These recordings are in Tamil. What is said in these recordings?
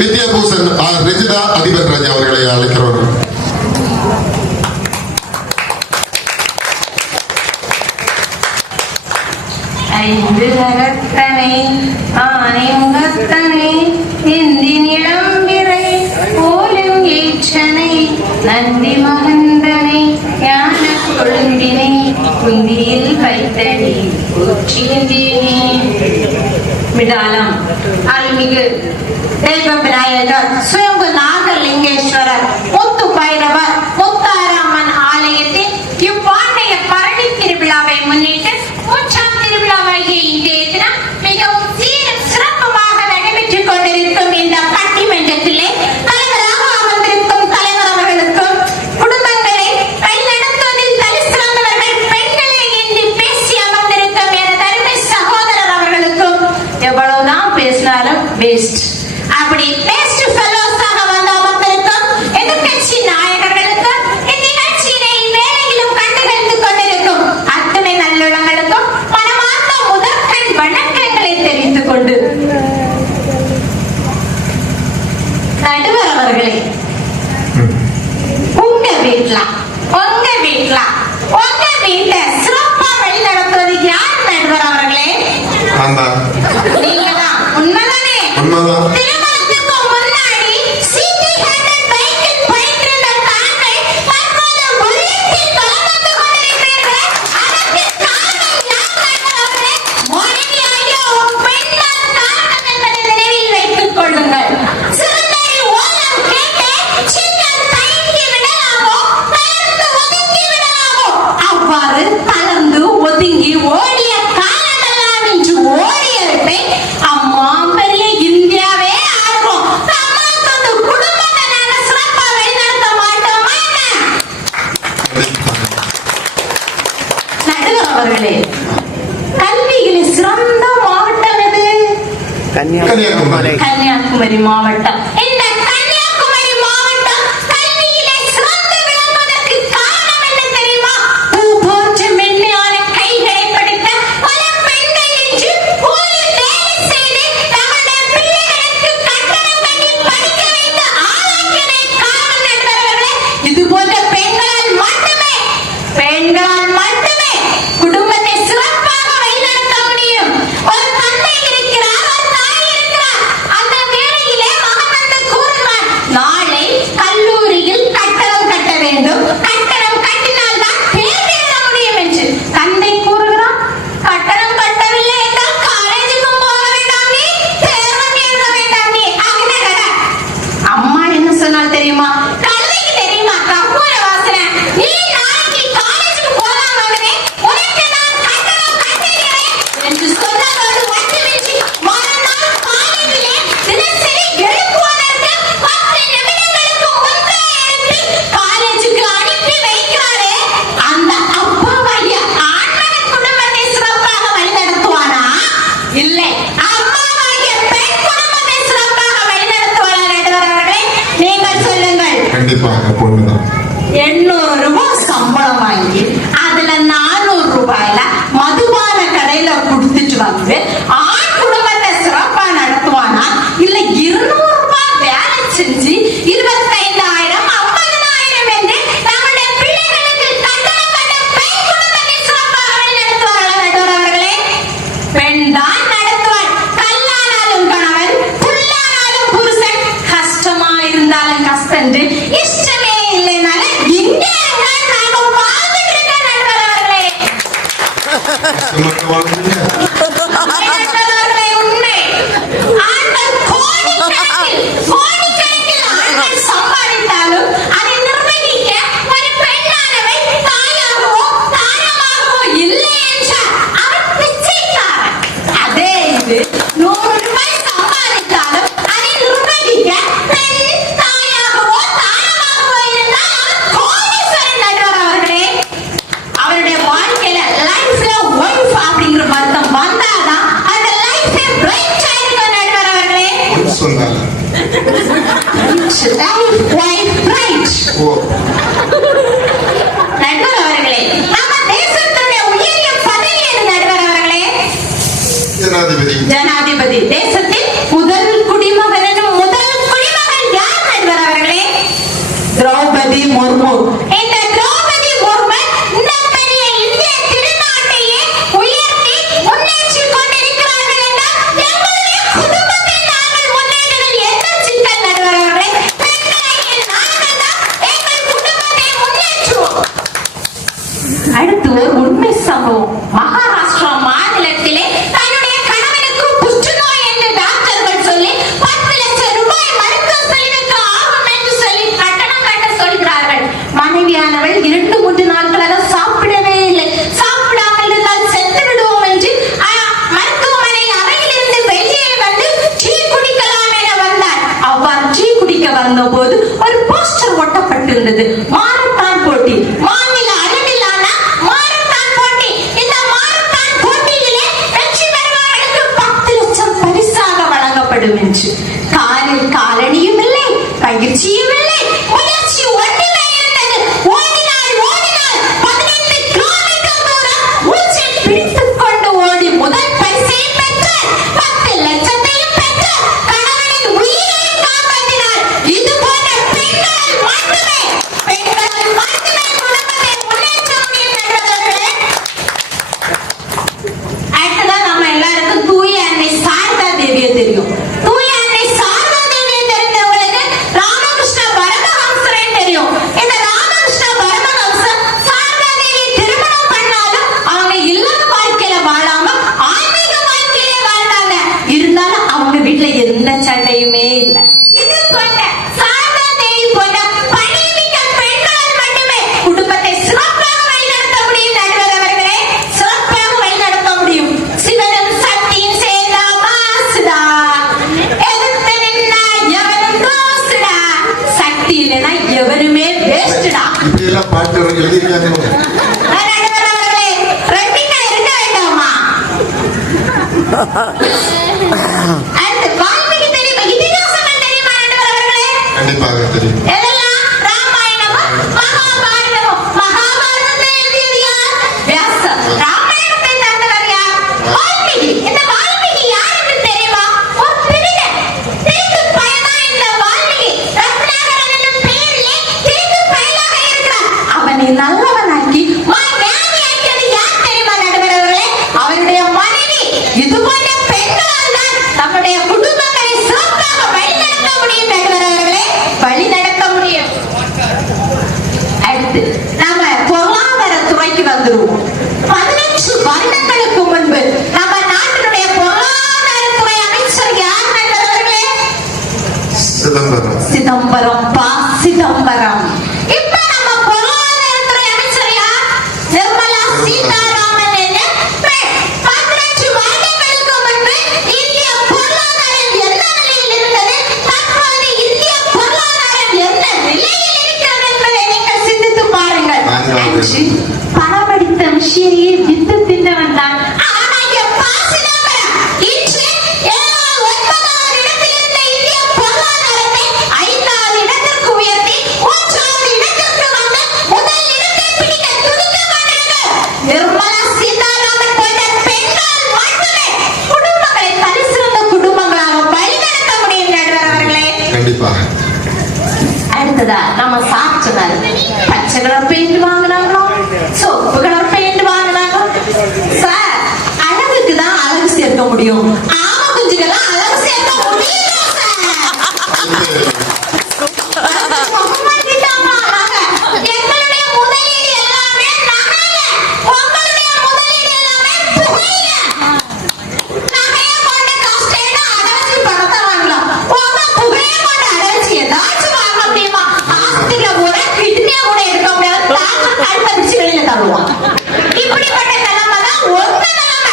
வித்யாபூஷன் ரெஜிதா அதிபர் ராஜா அவர்களை அழைக்கிறோம். ஐந்து நகத்தனை ஆனை முகத்தனை இந்தி நிலம்பிரை போலும் ஏற்றனை நந்தி மகந்தனை ஞான கொழுந்தினை குந்தியில் வைத்தடி ஊற்றியதேனே. விடாலம் அருள்மிகு தெய்வ விநாயகர் சுயம்பு நாகலிங்கேஸ்வரர் முத்து பைரவர் முத்தாராமன் ஆலயத்தின் இவ்வாண்டைய பரணி திருவிழாவை முன்னிட்டு மூன்றாம் திருவிழாவாகிய இன்றைய தினம் மிகவும் சீரும் சிறப்புமாக நடைபெற்றுக் கொண்டிருக்கும் இந்த பட்டிமன்றத்திலே தலைவராக அமர்ந்திருக்கும் தலைவர் அவர்களுக்கும் குடும்பங்களை வழிநடத்துவதில் தரிசிறந்தவர்கள் பெண்களை என்று பேசி அமர்ந்திருக்கும் எனது அருமை சகோதரர் அவர்களுக்கும் எவ்வளவுதான் பேசினாலும் வேஸ்ட். அப்படி பெஸ்ட் ஃபெலோஸாக வந்து அமர்ந்திருக்கும் எதிர்க்கட்சி நாயகர்களுக்கும் இந்நிகழ்ச்சியினை வேலையிலும் கண்டுகளித்து கொண்டிருக்கும் அத்தனை நல்லுள்ளங்களுக்கும் மனமார்ந்த முதற்கண் வணக்கங்களை தெரிந்து கொண்டு நடுவர் அவர்களே, உங்க வீட்டுல வீட்டை சிறப்பா வழி நடத்துவது யார் நடுவர் அவர்களே? நீங்கதான். உண்மைதானே? திருமணத்துக்கு முன்னாடி சிடி ஹண்ட்ரட் பைக்கில் போயிட்டிருந்த தாங்கள் தற்போது புல்லட்டில் பலம் வந்து கொண்டிருக்கிறீர்கள். அதற்கு காரணம் யார் நடுவர் அவர்களே? மனைவி ஐயோ பெண்தான் காரணம் என்பதை நினைவில் வைத்துக் கொள்ளுங்கள். சிறுநீர் ஓலம் கேட்டு சின்னம் தயங்கி விடலாமோ தளர்ந்து ஒதுங்கி விடலாமோ அவ்வாறு தளர்ந்து ஒதுங்கி ஓடிய காலமெல்லாம் இன்று ஓடியதை அம்மா பெரிய இந்தியாவே ஆடுறோம். நம்மளுக்கு அந்த குடும்பத்தை நாங்க சிறப்பா வழிநடத்த மாட்டோமா? நடுவர் அவர்களே, கல்வியிலே சிறந்த மாவட்டம் எது? கன்னியாகுமரி மாவட்டம். இந்த கன்னியாகுமரி மாவட்டம் கல்வியிலே சிறந்து விளங்குவதற்கு காரணம் என்ன தெரியுமா? பூ போன்ற மென்மையான கைகளை படைத்த பல பெண்கள் இன்று கூலில் வேலை செய்து தங்களுடைய பிள்ளைகளுக்கு கட்டணம் கட்டி படிக்க வைத்து ஆளாக்கியதே காரணம் நண்பர்களே. இது போன்ற பெண்களால் மட்டுமே குடும்பத்தை சிறப்பாக வழிநடத்த முடியும். ஒரு தந்தை இருக்கிறார், ஒரு தாய் இருக்கிறார். அந்த வேளையிலே மகன் வந்து கூறுவான், நாளை கல்லூரியில் கட்டணம் கட்ட வேண்டும், கட்டணம் கட்டினால் தான் தேர்வு எழுத முடியும் என்று. தந்தை கூறுகிறான், கட்டணம் கட்டவில்லை என்றால் காலேஜுக்கும் போக வேண்டாம் நீ, தேர்வும் எழுத வேண்டாம் நீ. அம்மா என்ன சொன்னால் தெரியுமா? கல்விக்கு தெரியுமா கற்பூர வாசனை, நீ நாளைக்கு காலேஜுக்கு போலாம் மகனே, உனக்கு நான் கட்டணம் கட்டுகிறேன் என்று சொன்னதோடு மட்டுமின்றி மறுநாள் காலையிலே தினசரி எழுப்புவதற்கு 10 நிமிடங்களுக்கு முன்பே எழுப்பி காலேஜுக்கு அனுப்பி வைக்கிறாரே, அந்த அப்பாவாகிய ஆண்மகன் குடும்பத்தை சிறப்பாக வழிநடத்துவானா? இல்லை, அம்மாவாகிய பெண் குடும்பத்தை சிறப்பாக வழிநடத்துவானா? நடுவர் அவர்களே, நீங்கள் சொல்லுங்கள். கண்டிப்பாக பொண்ணுதான். 800 ரூபாய் சம்பளம் வாங்கி அதுல 400 ரூபாயில மதுபான கடையில குடுத்துட்டு வந்து ஆண் குடும்பத்தை சிறப்பா நடத்துவானா? இல்ல 200 ரூபாய் வேலை செஞ்சு 25,000 50,000 என்று நம்முடைய பிள்ளைகளுக்கு கட்டணம் கட்ட பெண் குடும்பத்தை சிறப்பாக நடத்துவார்களா? நடுவர் அவர்களே, பெண் தான் நடத்துவாள். கல்லானாலும் கணவன், புல்லானாலும் புருஷன், கஷ்டமா இருந்தாலும் கஷ்டம் என்று இஷ்டமே இல்லைனால இங்கே நாங்க வாழ்ந்துட்டு இருக்க நடுவர் அவர்களே. உண்மை. ஆண்கள் கோடிக்கணக்கில் ஆண்கள் சம்பாதித்தாலும் அதை நிர்வகிக்க ஒரு பெண்ணானவள் தாயாகவோ தாரமாகவோ இல்லை என்றால் அவர் பிச்சைக்காரன். அதே இது 100 ரூபாய் சம்பாதித்தாலும் அதை நிர்வகிக்க பெண் தாயாகவோ தாரமாகவோ இருந்தால் அவர் கோடீஸ்வரன். நடுவர் அவர்களே, அவருடைய வாழ்க்கையில லைஃப்ல ஒய்ஃப் அப்படிங்கிற மருத்துவம் வந்தாதான் அந்த லைஃபே பிரைட் ஆயிருக்கும். நடுவர் அவர்களே, நடுவர் அவர்களே, நம்ம தேசத்துடைய உயரிய பதவி எது? நடுவர் அவர்களே, ஜனாதிபதி. தேசத்தின் முதல் குடிமகனும் முதல் பயிற்சியும் இல்லை, முயற்சி ஒன்றுமே இருந்தது. ஓடினாள் 15 கிலோமீட்டர் தூரம் மூச்சை பிடித்துக் கொண்டு ஓடி முதல் பரிசை பெற்றார். 10 லட்சத்தையும் பெற்றார். கணவனின் உயிரையும் காப்பாற்றினார். இது போன்ற பெண்கள் மட்டுமே குடும்பத்தை முன்னேற்ற முடியும் என்பவர்களே. அடுத்ததான் நம்ம எல்லாருக்கும் தூய அன்னை சாரதா தேவியை தெரியும். தூய அன்னை சாரதா தேவியை தெரிந்தவங்களுக்கு ராமகிருஷ்ண பரமஹம்சரை தெரியும். இந்த ராமகிருஷ்ண பரமஹம்சர் சாரதா தேவி திருமணம் பண்ணாலும் அவங்க இல்லற வாழ்க்கையில வாழாம ஆன்மீக வாழ்க்கையிலே வாழ்ந்தாங்க. இருந்தாலும் அவங்க வீட்டுல எந்த சண்டையுமே இல்லை. இது போன்ற சாரதா தேவி போன்ற பணிமிக்க பெண்களால் மட்டுமே குடும்பத்தை சிறப்பாக வழிநடத்த முடியும். நடுவரவர்களே, சிறப்பாக வழிநடத்த முடியும். சிவனும் சக்தியும் சேர்ந்தா மாசுடா, எதிர்த்து நின்னா எவனும் தோசுடா, சக்தி இல்லைன்னா எவனுமே வேஸ்டுடா. இப்படி எல்லாம் பாட்டு எழுதியிருக்காங்க. நடுவரவர்களே, ரெட்டிங்க இருக்க வேண்டாமா? அடுத்து வால்மீகி தெரியுமா? இதிகாசங்கள் தெரியுமா நடுவரவர்களே? கண்டிப்பாக தெரியும். எதெல்லாம்? ராமாயணமும் மகாபாரதமும். மகாபாரதத்தை எழுதியது யார்? வியாசர். ராமாயணத்தை தந்தவர் யார்? வால்மீகி. இந்த வால்மீகி யார் என்று தெரியுமா? ஒரு திருடன். திருட்டு பயனா இந்த வால்மீகி. ரத்னாகரன் என்னும் பெயரிலே திருட்டு பயனாக இருக்கிறான். அவனை நல்லவனாக்கி ஞானியாக்கியது யார் தெரியுமா நடுவரவர்களே? அவருடைய மனைவி. இது போன்ற பெண்களால் தான் நம்முடைய குடும்பங்களை சிறப்பாக வழிநடத்த முடியும் நடுவரவர்களே, வழிநடத்த முடியும். அடுத்து நாம பொருளாதார துறைக்கு வந்துருவோம். 15 வருடங்களுக்கு முன்பு நம்ம நாட்டினுடைய பொருளாதார துறை அமைச்சர் யார் நடுவரவர்களே? சிதம்பரம். சிதம்பரம். சிதம்பரம். இப்ப நம்ம பொருளாதாரத்துறை அமைச்சர் யார்? நிர்மலா சீதாராமன் என்று பெண். 15 வருடங்களுக்கு முன்பு இந்திய பொருளாதாரம் எந்த நிலையில் இருந்தது, தற்போது இந்திய பொருளாதாரம் எந்த நிலையில் இருக்கிறது என்பதை நீங்கள் சிந்தித்து பாருங்கள். அன்று பணமடித்த விஷயையே வித்து தின்னவன் தான். ஆனால் எப்பா சிதம்பரம் இன்று 9வது இடத்தில் இருந்த இந்திய பொருளாதாரத்தை 5வது இடத்திற்கு உயர்த்தி 3வது இடத்திற்கு வந்து முதல் இடத்தை பிடிக்க துடித்துக் கொண்டிருக்கிறார். நிர்மலா சீதாராமன் போன்ற பெண்கள் மட்டுமே குடும்பங்களை தனிசிறந்த குடும்பங்களாக வழிநடத்த முடியும் நடுவரவர்களே. கண்டிப்பாக. அடுத்ததா நம்ம சாப்பிட்டுனாரு பச்சை கலர் பெயிண்ட் வாங்கினாங்களோ, சோப்பு கலர் பெயிண்ட் வாங்கினாங்களோ. சார், அழகுக்கு தான் அழகு சேர்க்க முடியும், ஆம குஞ்சுக்கெல்லாம் அழகு சேர்க்க முடியல சார். முகமாக்கிட்டாமா அழக. எங்களுடைய முதலீடு எல்லாமே நகையில, உங்களுடைய முதலீடு எல்லாமே புகையில. நகையை கொண்டு காஸ்டேனா அடைச்சு பணத்தை வாங்கலாம். உங்க புகையை கொண்டு அடைச்சு ஏதாச்சும் வாங்க முடியுமா? ஆஸ்தில கூட கிட்னியை கூட எடுக்க முடியாது. தாக்கம் அடிச்சு வெளியில தள்ளுவான். இப்படிப்பட்ட நிலைமை தான் உங்க நிலைமை.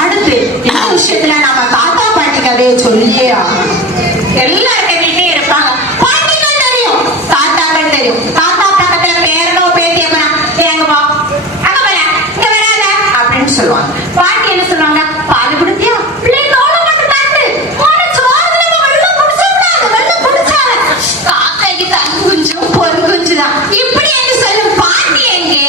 அடுத்து இந்த விஷயத்துல நம்ம தாத்தா பாட்டி கதையை சொல்லியே ஆகணும். எல்லாருடைய வீட்லயும் இருப்பாங்க. பாட்டிகள் தெரியும், தாத்தாக்கள் தெரியும். தாத்தா பக்கத்துல பேரனோ பேத்திய போனா எங்கப்பா அங்க போற இங்க வராத அப்படின்னு சொல்லுவாங்க. பாட்டி என்ன சொல்லுவாங்க? பால் குடித்தியா? பிள்ளை தோலை மட்டும் தாண்டு. போன சோறுல வெள்ளம் குடிச்ச கூடாது. வெள்ளம் குடிச்சால காக்கைக்கு தன் குஞ்சும் பொன் குஞ்சுதான். இப்படி என்று சொல்லும் பாட்டி எங்கே?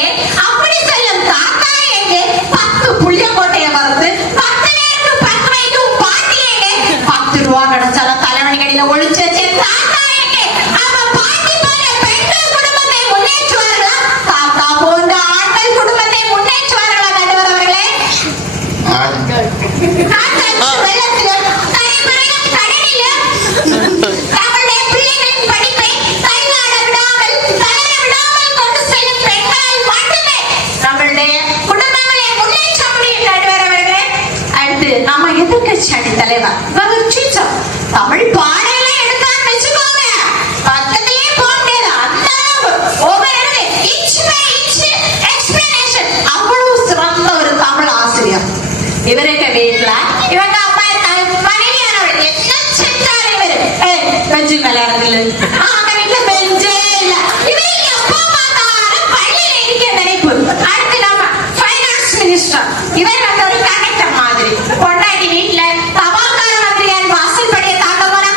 அப்படி சொல்லும் தாத்தா எங்கே? 10 புளியங்கோட்டையை வறுத்து 10 நேரத்துக்கு 10 வைக்கும் பாட்டி எங்கே? 10 ரூபா கிடைச்சாலும் தலைவணி கடையில ஒளிச்சு வச்சு தாத்தா எங்கே? அப்ப பாட்டி போன்ற பெண்கள் குடும்பத்தை முன்னேற்றுவார்களா? தாத்தா போன்ற ஆண்கள் குடும்பத்தை முன்னேற்றுவார்களா நடுவரவர்களே? வெள்ளத்திலும் தலைமுறையும் கடனிலும் தங்களுடைய பிள்ளைகளின் படிப்பை தள்ளாட விடாமல் தளர விடாமல் கொண்டு செல்லும் பெண்களால் மட்டுமே நம்மளுடைய குடும்பங்களை முன்னேற்ற முடியும் நடுவரவர்களே. அடுத்து நம்ம எதிர்க்கட்சி அணி தலைவர் டீச்சர் தமிழ் பாடங்களை எடுத்தான்னு வச்சுக்கோங்க, பக்கத்திலேயே போக முடியாது. அந்த அளவு ஒவ்வொரு இன்ச் பை இன்ச் எக்ஸ்பிளனேஷன். அவ்வளவு சிறந்த ஒரு தமிழ் ஆசிரியர். இவருக்கு வீட்டுல இவங்க அம்மா மனைவியானவள் என்ன செஞ்சாலும் இவரு பெஞ்சு விளையாடுறதுல அவங்க வீட்டுல பெஞ்சே இல்ல. இவரு எப்ப பார்த்தாலும் பள்ளியில இருக்க நினைப்பு. அடுத்து நம்ம ஃபைனான்ஸ் மினிஸ்டர். இவர் வந்து ஒரு கனெக்டர் மாதிரி. பொண்டாட்டி வீட்டுல தபால்கார மந்திரியார் வாசல் படியை தாக்க போனா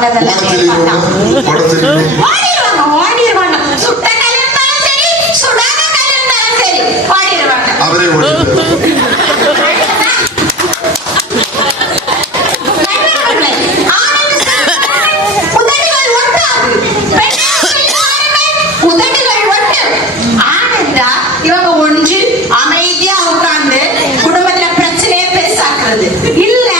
அவங்க அதெல்லாம் உடச்சிருவோம் உடச்சிருவோம் ஓடிடுவாங்க. சுட்ட கல் இருந்தாலும் சரி, சுடாத கல் இருந்தாலும் சரி, ஓடிடுவாங்க. அவரே ஓடிட்டு நண்பர்களே, ஆனந்த சாகரம் உதடுகள் ஒட்டாது. பெண்ணாக யாருமே உதடுகள் ஒட்டும். ஆனந்தா இவங்க ஒன்று அமைதியா உட்கார்ந்து குடும்பத்துல பிரச்சனையே பெருசாக்குறது இல்ல,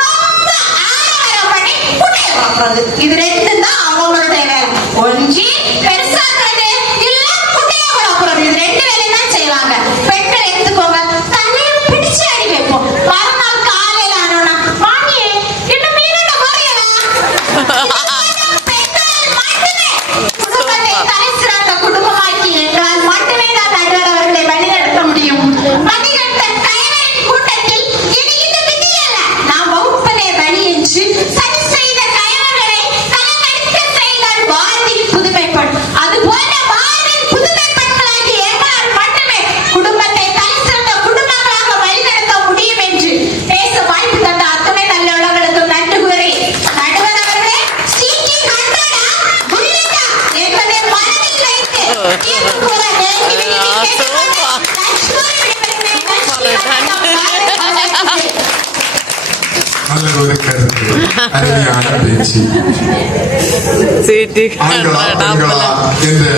ரொம்ப ஆடம்பரம் பண்ணி புடைய பார்க்கறது. இது ரெண்டும் தான் அவங்களுடைய வேலை. ஒன்றி பெருசாக்குறது இல்ல புடைய வளர்க்கறது. இது ரெண்டு வேலையும் தான் செய்வாங்க. பெண்கள் எடுத்துக்கோங்க, தண்ணியை பிடிச்சு அடி வைப்போம். மறுநாள் காலையில ஆனோம்னா மாமியே இன்னும் மீனோட முறையடா. பெண்கள் மட்டுமே குடும்பத்தை தலை சிறந்த குடும்பமாக்கி எங்களால் மட்டுமே தான் நடுவர் அவர்களை வழிநடத்த முடியும். மதிகட்ட கயவரின் கூட்டத்தில் இனி இது விதியல்ல, நாம் வகுப்பதே வழி என்று சரி செய்த கயவர்களை தலக்கடிக்க செய்தால் வாழ்வில் புதுமைப்படும். அதுபோல வாழ்வில் புதுமைப்பட்டாகி எங்களால் மட்டுமே குடும்பத்தை தலை சிறந்த குடும்பங்களாக வழிநடத்த முடியும் என்று பேச வாய்ப்பு தந்த அத்துணை நல்ல உலகளுக்கு நன்றி கூறி நடுவர் அவர்களே, சீட்டி கண்டடா புல்லட்டா என்பதை மனதில் வைத்து தீர்ப்பு கூற நல்ல ஒரு கருத்து, அருமையான பேச்சு. சீட்டி ஆண்களா பெண்களா என்ற